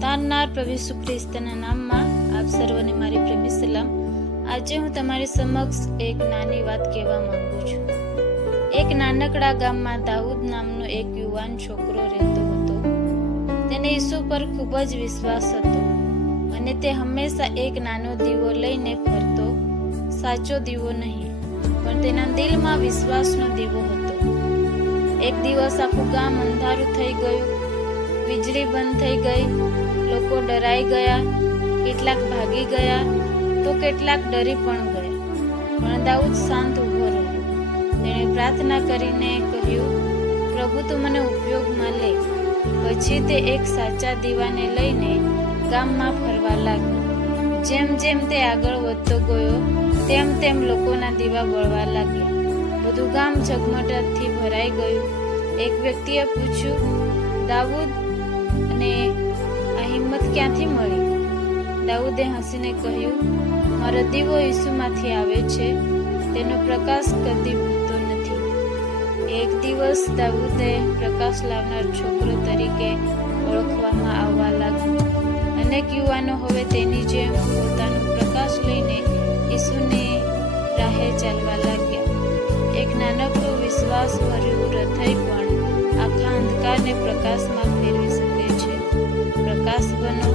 તારનાર પ્રભુ ઈસુ ખ્રિસ્તના નામમાં આપ સર્વને મારી પ્રેમી સલામ. આજે હું તમારી સમક્ષ એક નાની વાત કહેવા માંગુ છું. એક નાનકડા ગામમાં દાઉદ નામનો એક યુવાન છોકરો રહેતો હતો. તેને ઈસુ પર ખૂબ જ વિશ્વાસ હતો અને તે હંમેશા એક નાનો દીવો લઈને ફરતો. સાચો દીવો નહીં, પણ તેના દિલમાં વિશ્વાસનો દીવો હતો. એક દિવસ આખું ગામ અંધારું થઈ ગયું. વીજળી બંધ થઈ ગઈ. લોકો ડરાઈ ગયા. કેટલાક ભાગી ગયા તો કેટલાક ડરી પણ ગયા. પણ દાઉદ શાંત ઊભો રહ્યો. તેણે પ્રાર્થના કરીને કહ્યું, પ્રભુ તું મને ઉપયોગમાં લે. પછી તે એક સાચા દીવાને લઈને ગામમાં ફરવા લાગ્યો. જેમ જેમ તે આગળ વધતો ગયો તેમ તેમ લોકોના દીવા બળવા લાગ્યા. બધું ગામ ઝગમગાટથી ભરાઈ ગયું. એક વ્યક્તિએ પૂછ્યું, દાઉદ, અને આ હિંમત ક્યાંથી મળી? દાઉદે હસીને કહ્યું, મારો દીવો ઈસુમાંથી આવે છે. તેનો પ્રકાશ કદી ભૂલતો નથી. એક દિવસ દાઉદે પ્રકાશ લાવનાર છોકરો તરીકે ઓળખવામાં આવવા લાગ્યો. અનેક યુવાનો હવે તેની જેમ પોતાનો પ્રકાશ લઈને ઈસુની રાહે ચાલવા લાગ્યા. એક નાનકડું વિશ્વાસભર્યું હૃદય પણ આખા અંધકારને પ્રકાશમાં ફેરવી શકે છે. પ્રકાશ બનો.